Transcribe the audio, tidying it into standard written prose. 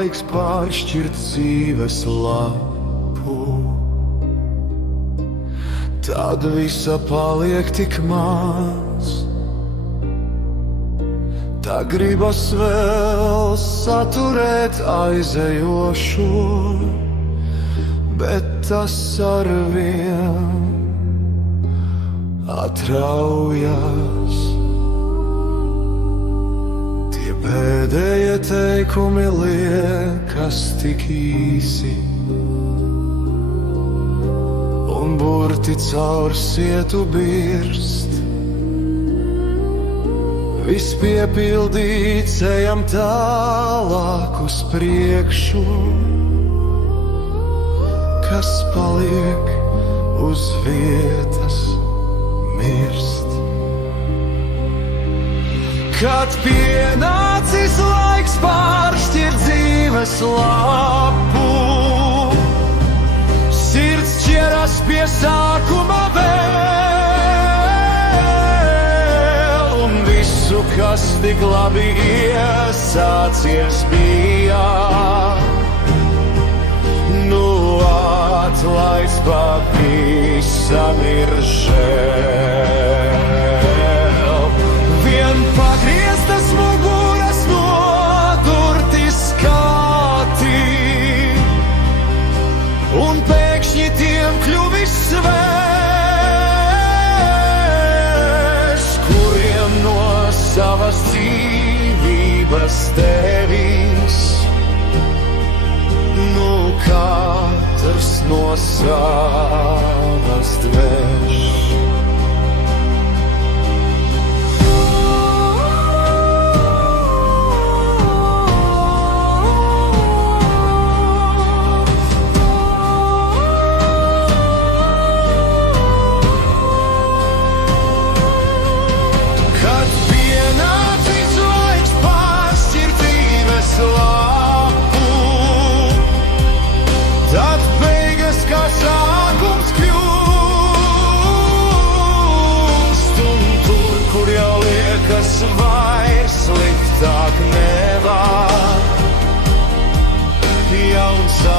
laiks pāršķirt dzīves lapu, tad visa paliek tik maz. Tā gribas vēl saturēt aizejošo, bet tas arvien atraujas. Tie pēdējie teikumi liekas tik īsi, un burti caur sietu birst. Viss piepildīts, ejam tālāk uz priekšu. Kas paliek uz vietas mirst. Kad pienācis laiks pāršķirt dzīves lapu, sirds ķeras pie sākuma vēl, un visu, kas tik labi iesācies bija, nu atlaists pavisam ir žēl. Vien pagrieztas muguras nodurti skati, un pēkšņi tiem kļuvis svešs, kuriem no savas dzīvības tevis, nu katrs no savas dvēš.